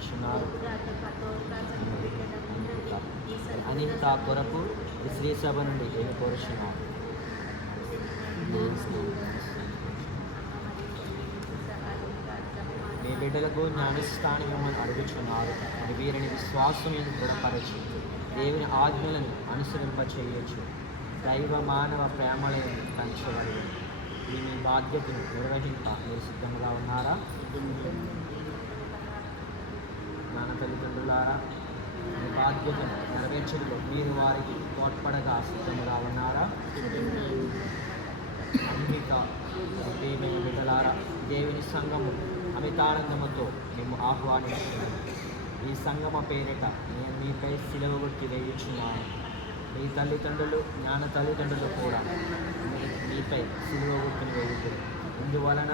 కోరుచున్నారు. అనిత కొరకు శ్రీ సభ నుండి ఏమి కోరుచున్నారు? మీ బిడ్డలకు జ్ఞానస్థానం మిమ్మల్ని అడుగుచున్నారు. వీరిని విశ్వాసం ఎందుకు దృఢపరచు, దేవుని ఆజ్ఞలను అనుసరింపచేయచ్చు, దైవ మానవ ప్రేమలను పెంచబడి మీ బాధ్యతను నిర్వహింప మీరు సిద్ధంగా ఉన్నారా? జ్ఞాన తల్లిదండ్రులారా, మీ బాధ్యతను నెరవేర్చడంలో మీరు వారికి తోడ్పడగా సిద్ధంగా ఉన్నారా? అమిత దేవుని బిడ్డలారా, దేవుని సంఘము అమితానందముతో మేము ఆహ్వానిస్తున్నాము. ఈ సంగమ పేరిట నేను మీపై సిలువ గుర్తు వేయుచున్నాను. మీ తల్లిదండ్రులు, జ్ఞాన తల్లిదండ్రులు కూడా మీపై సిలువ గుర్తుని వేయుతారు. ఇందువలన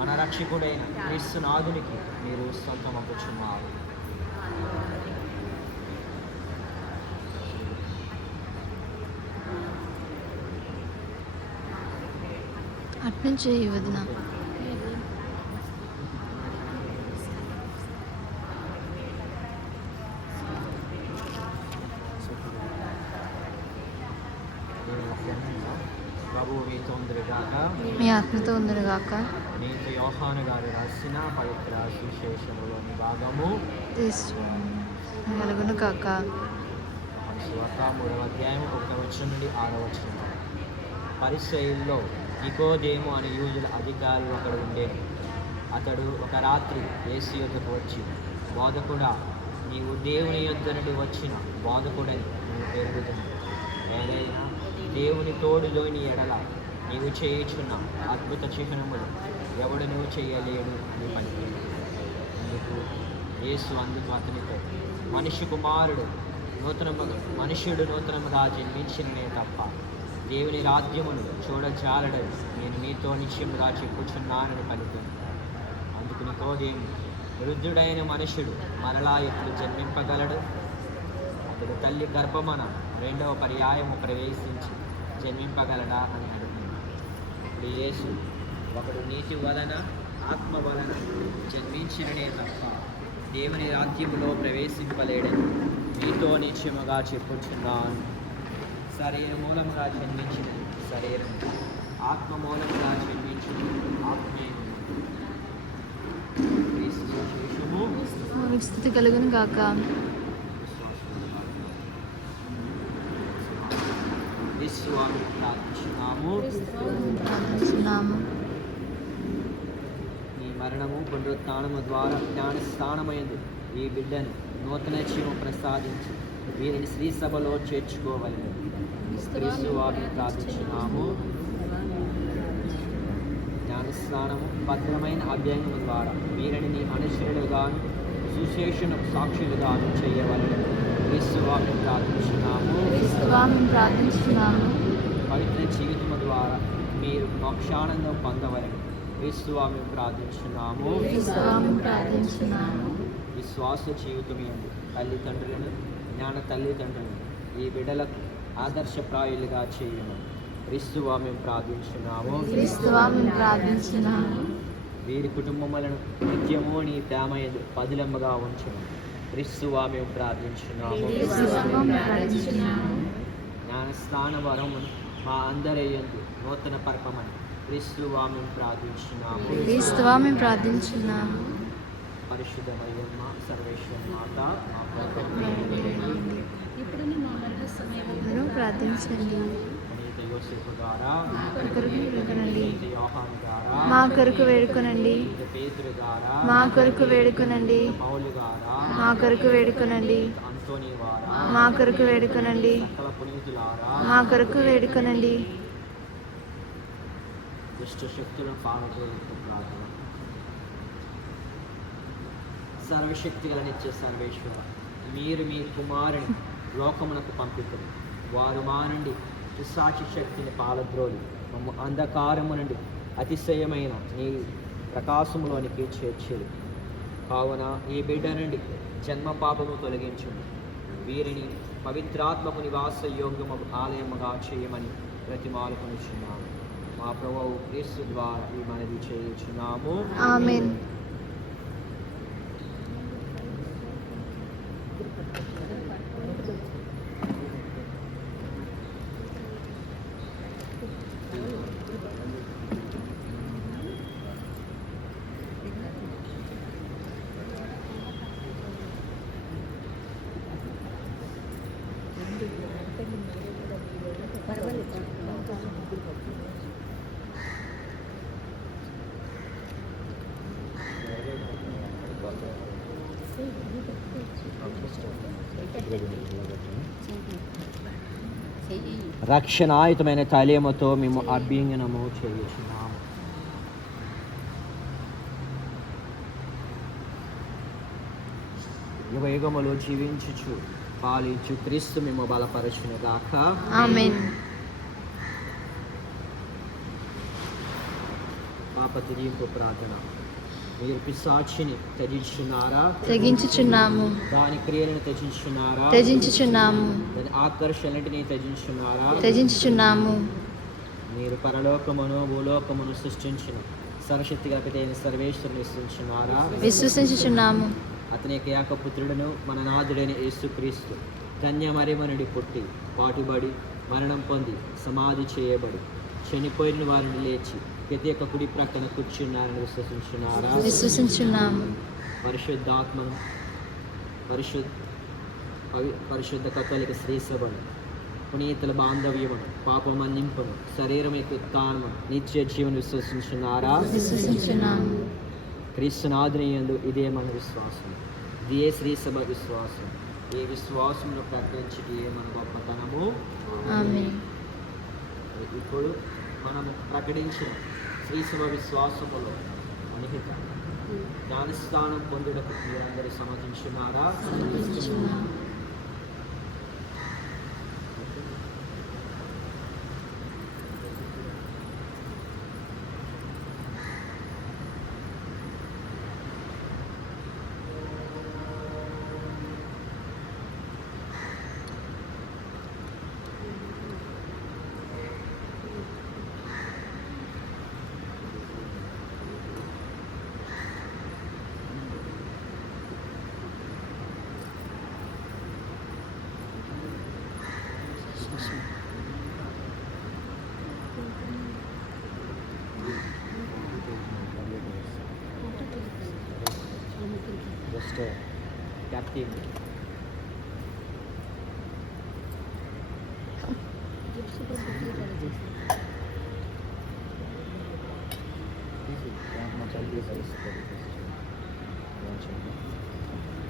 మన రక్షకుడైన క్రీస్తునాథునికి మీరు సొంతమవుతున్నారు. అట్నుంచి వదిన ప్రభువు మీతో ఉందిగాక, మీ ఆత్మతో ఉందిగాక. మీతో యోహాను గారు రాసిన పవిత్ర సువిశేషములోని భాగము కలుగును కాక. సువార్త 3వ అధ్యాయం 1వ వచనం నుండి 6వ వచనం. పరిసయ్యుల్లో నికోదేము అనే యూదుల అధికారులు ఒకడు ఉండేది. అతడు ఒక రాత్రి యేసు యొద్దకు వచ్చి, బోధకుడా, నీవు దేవుని యొద్ద నుండి వచ్చిన బోధకుడని నేను ఎరుగుదును. ఏదైనా దేవుని తోడులోని ఎడల నీవు చేయుచున్న అద్భుత చిహ్నములు ఎవడు నువ్వు చేయలేడు అని పలికాడు. అందుకు యేసు అందుకు అతనితో, మనుష్యుడు నూతనముగా జన్మించిననే తప్ప దేవుని రాజ్యమును చూడజాలడని నేను మీతో నిశ్చయముగా చెప్పుచున్నానని పలికాడు. అందుకు నికోదేము, వృద్ధుడైన మనుష్యుడు మరలా ఎప్పుడు జన్మింపగలడు? అతడు తల్లి గర్భమున 2వ పర్యాయము ప్రవేశించి జన్మింపగలడా అని అడిగింది. ఇప్పుడు యేసు, ఒకడు నీతి వలన ఆత్మ వలన జన్మించిననే తప్ప దేవుని రాజ్యములో ప్రవేశింపలేడని మీతో నిశ్చయముగా చెప్పుచున్నాను. శరీర మూలముగా జన్మించినది శరీరం, ఆత్మ మూలముగా జన్మించినది ఆత్మే. స్థుతి కలుగును గాక. ఈ మరణము పునరుత్థానము ద్వారా జ్ఞానస్థానమైంది ఈ బిడ్డను నూతన జీవం ప్రసాదించి వీరిని శ్రీ సభలో చేర్చుకోవలెను. క్రీస్తు వారిని ప్రార్థించున్నాము. జ్ఞానస్నానము భద్రమైన అభ్యంగము ద్వారా వీరిని నీ అనుచరులుగాను సుశేషణ సాక్షులుగాను చేయవలెను. క్రీస్తు వారిని ప్రార్థించున్నాము. పవిత్ర జీవితము ద్వారా మీరు మోక్షానందం పొందవలెను. క్రీస్తు వారిని ప్రార్థించున్నాము. విశ్వాస జీవితమేందు తల్లిదండ్రులను, జ్ఞాన తల్లిదండ్రులను ఈ బిడ్డలకు ఆదర్శప్రాయులుగా చేయము. క్రీస్తు వారిని ప్రార్థించున్నాము. వీరి కుటుంబములను నిత్యము నీ ప్రేమయందు పదిలంబగా ఉంచును. క్రీస్తు వారిని ప్రార్థించున్నాము. జ్ఞానస్నాన వరమును మా అందరయందు నూతన పరపమని క్రీస్తు వారిని ప్రార్థించున్నాము. పరిశుద్ధ మరియమ్మ సర్వేశ్వర మాత ప్రార్థించండి. యోసేపు గారా మా కొరకు వేడుకొనండి. పేతురు గారా మా కొరకు వేడుకొనండి. పౌలు గారా మా కొరకు వేడుకొనండి. అంతోని వారా మా కొరకు వేడుకొనండి. సకల పునీతులారా మా కొరకు వేడుకొనండి. దుష్ట శక్తులను పాలగొట్టు ప్రార్థన. సర్వశక్తి గల నిత్య సర్వేశ్వర, మీరు మీ కుమారుని లోకమునకు పంపితురు. వారు మా నుండి పిశాచి శక్తిని పాలద్రోలి మమ్మ అంధకారము నుండి అతిశయమైన నీ ప్రకాశములోనికి చేర్చేది. కావున ఈ బిడ్డ నుండి జన్మ పాపము తొలగించుము. వీరిని పవిత్రాత్మకు నివాస యోగ్యము ఆలయముగా చేయమని ప్రతిమాలుకొనుచున్నాము. మా ప్రభువు క్రీస్తు ద్వారా ఈ మనవి చేయుచున్నాము. ఆమేన్. రక్షణాయుతమైన తైలముతో మేము అభ్యంగనము చేయుచున్నాము. యుగయుగములు జీవించుచు పాలించు క్రీస్తు మేము బలపరచును గాక. ఆమేన్. పాప తిరిగింపు ప్రార్థన. మీరు పిశాచిని త్యజించున్నారా? తెగించుచున్నాము. దాని క్రియలను త్యజించున్నారా? త్యజించుచున్నాము. దాని ఆకర్షణటిని త్యజించున్నారా? త్యజించుచున్నాము. మీరు పరలోకమును భూలోకమును సృష్టించిన సర్వశక్తిగా పితైన సర్వేశ్వరుని విశ్వసించున్నారా? విశ్వసించుచున్నాము. అతని ఏక పుత్రుడును మన నాథుడైన యేసుక్రీస్తు కన్య మరియమ్మ నుండి పుట్టి పాటుబడి మరణం పొంది సమాధి చేయబడి చనిపోయిన వారిని లేచి ప్రత్యేక కుడి ప్రక్కన కూర్చున్నారని విశ్వసించున్నారా? విశ్వసించున్నాము. పరిశుద్ధాత్మను పరిశుద్ధ కథలిక శ్రీసభను పునీతుల బాంధవ్యమును పాప మన్నింపును శరీరం యొక్క ఉత్థానమును నిత్య జీవన విశ్వసించున్నారా? విశ్వసించున్నాము. క్రీస్తునాథునియందు ఇదే మన విశ్వాసం, ఇదే శ్రీసభ విశ్వాసం. ఈ విశ్వాసంలో ప్రకటించి మన గొప్పతనము. ఆమేన్. ఇప్పుడు మనము ప్రకటించిన శ్రీసభ విశ్వాసములో అనిహిత జ్ఞానస్థానం పొందుటకు మీరందరూ సమర్థించున్నారా? విశ్వసించున్నాము. Just captive.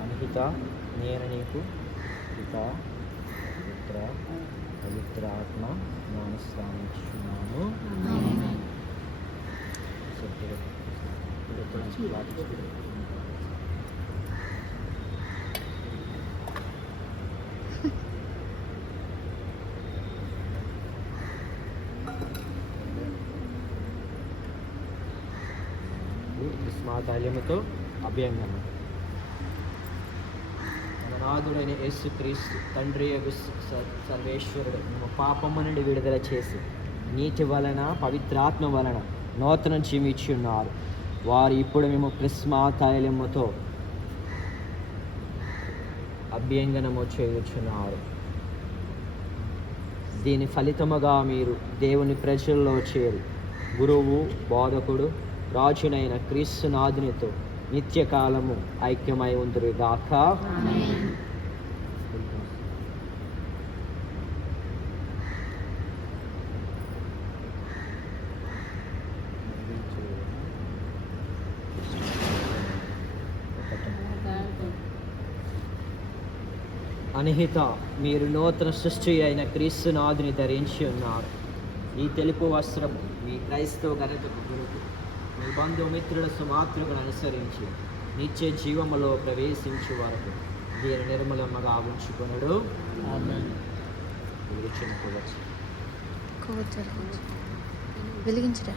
అనిహిత నేను నీకు పిత పుత్ర పవిత్రాత్మ జ్ఞానస్థానం ఇస్తున్నాను. విస్మాతల్యముతో అభ్యంగన. మన నాథుడైన యేసుక్రీస్తు తండ్రి సర్వేశ్వరుడు ನಮ್ಮ పాపము నుండి విడుదల చేసి నీటి వలన పవిత్రాత్మ వలన నూతన జీవించి ఉన్నారు. వారు ఇప్పుడు మేము క్రిస్మా తైలముతో అభ్యంగనము చేయుచున్నారు. దీని ఫలితముగా మీరు దేవుని ప్రజల్లో చేరి గురువు బోధకుడు రాజునైన క్రీస్తునాథునితో నిత్యకాలము ఐక్యమై ఉందురుగాక. అనిహిత మీరు నూతన సృష్టి అయిన క్రీస్తునాథుని ధరించి ఉన్నారు. ఈ తెలుపు వస్త్రం మీ క్రైస్తవ ఘనతకు గురుకు మీ బంధుమిత్రుల సుమాతృలను అనుసరించి నిత్య జీవములో ప్రవేశించే వరకు దీని నిర్మలముగా ఉంచుకొనుడు. వెలిగించరా.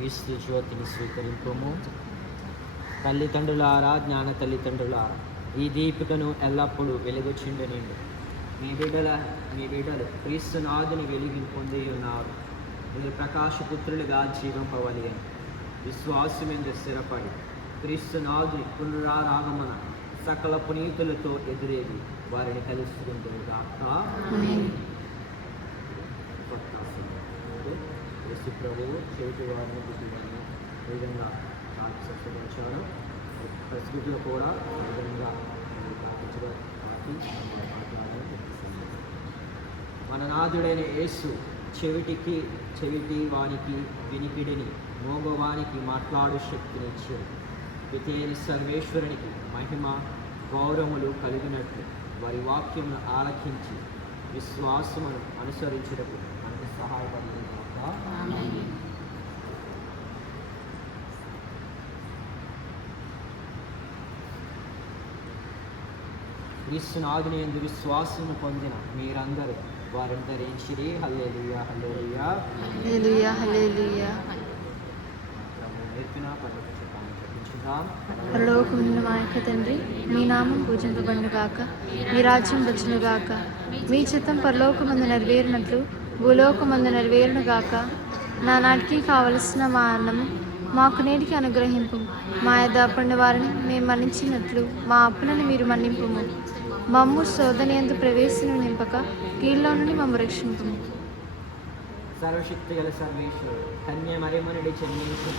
క్రీస్తు జ్యోతిని స్వీకరింపము. తల్లిదండ్రులారా, జ్ఞాన తల్లిదండ్రులారా, ఈ దీపికను ఎల్లప్పుడూ వెలుగుచుండనిండు. మీ బిడ్డలు క్రీస్తునాథుని వెలిగి పొంది ఉన్నారు. మీరు ప్రకాశపుత్రులుగా జీవింపవలెను. విశ్వాసమెందు స్థిరపడి క్రీస్తునాథుని పునరాగమన సకల పునీతులతో ఎదురేది వారిని కలుసుకుంటుగాక. యేసు ప్రభువు చేతి వారిని గుడ్డివారిని ఏ విధంగా నాకు స్వస్థపరిచాడో పరిస్థితుల్లో కూడా ఆ విధంగా ప్రార్థించడం మాట్లాడాలని మన నాథుడైన యేసు చెవిటి వానికి వినికిడిని మోగవానికి మాట్లాడు శక్తినిచ్చాడు. పితేని సర్వేశ్వరునికి మహిమ గౌరవములు కలిగినట్లు వారి వాక్యమును ఆలకించి విశ్వాసమును అనుసరించుటకు మనకు సహాయపడుతుంది. క్రీస్తునాథుని యందు విశ్వాసము పొందిన మీరందరూ వారిని ధరించిరి. హల్లెలూయా హల్లెలూయా హల్లెలూయా హల్లెలూయా. నేర్పిన పర్వత చిత్తాన్ని ప్రకటించుదాం. పరలోకమున్న మా యొక్క తండ్రి, మీ నామం పూజింపబడునుగాక, మీ రాజ్యం వచ్చునుగాక, మీ చిత్తం పరలోకమందు నెరవేరినట్లు భూలోకమందు నెరవేరునుగాక. నానాటికి కావలసిన మా అన్నము మాకు నేటికి అనుగ్రహింపు. మా యథాపడిన వారిని మేము మన్నించినట్లు మా అప్పులను మీరు మన్నింపుము. మమ్ము శోధనయందు ప్రవేశను నింపక కీళ్ళలో నుండి మమ్ము రక్షింపుము. సర్వశక్తి గల సర్వేశ్వరుడు కన్య మరియమ్మనుడి జన్మించి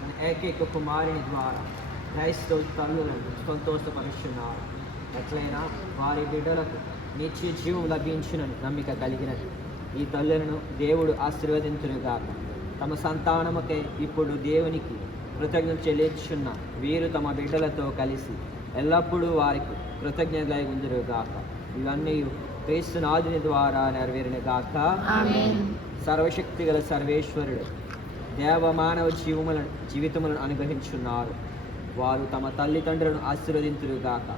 మన ఏకైక కుమారుని ద్వారా క్రైస్తవ తల్లులను సంతోషపరుస్తున్నారు. ఎట్లయినా వారి బిడ్డలకు నిత్య జీవం లభించునని నమ్మిక కలిగినది. ఈ తల్లులను దేవుడు ఆశీర్వదించునుగాక. తమ సంతానముకై ఇప్పుడు దేవునికి కృతజ్ఞత చెల్లించున్న వీరు తమ బిడ్డలతో కలిసి ఎల్లప్పుడూ వారికి కృతజ్ఞతలై ఉందురుగాక. ఇవన్నీ క్రీస్తునాథుని ద్వారా నెరవేరునుగాక. ఆమేన్. సర్వశక్తి గల సర్వేశ్వరుడు దేవమానవ జీవితములను అనుగ్రహించున్నారు. వారు తమ తల్లిదండ్రులను ఆశీర్వదించురుగాక.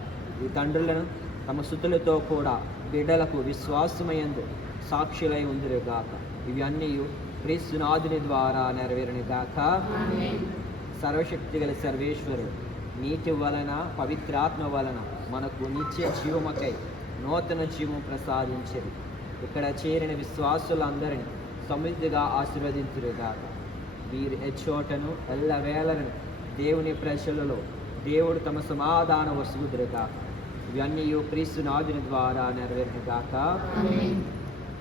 ఈ తండ్రులను తమ సుతులతో కూడా బిడ్డలకు విశ్వాసమయందు సాక్షులై ఉందురుగాక. ఇవి అన్నీ క్రీస్తునాథుని ద్వారా నెరవేరునుగాక. సర్వశక్తి గల సర్వేశ్వరుడు నీటి వలన పవిత్రాత్మ వలన మనకు నిత్య జీవమకై నూతన జీవం ప్రసాదించేది. ఇక్కడ చేరిన విశ్వాసులందరినీ సమృద్ధిగా ఆశీర్వదించురుగాక. వీరు ఎచ్చోటను ఎల్లవేళలను దేవుని ప్రజలలో దేవుడు తమ సమాధాన వసుగుదురుగాక. ఇవన్నీ క్రీస్తునాథుని ద్వారా నెరవేరునుగాక.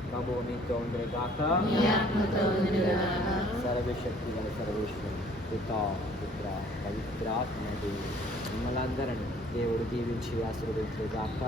ప్రభువు మీతో ఉండుగాక. సర్వశక్తి గల సర్వేశ్వరుడు పితా పుత్ర పవిత్రాత్మ మిమ్మల్ని అందరినీ దేవుడు దీవించి ఆశీర్వదించుగాక.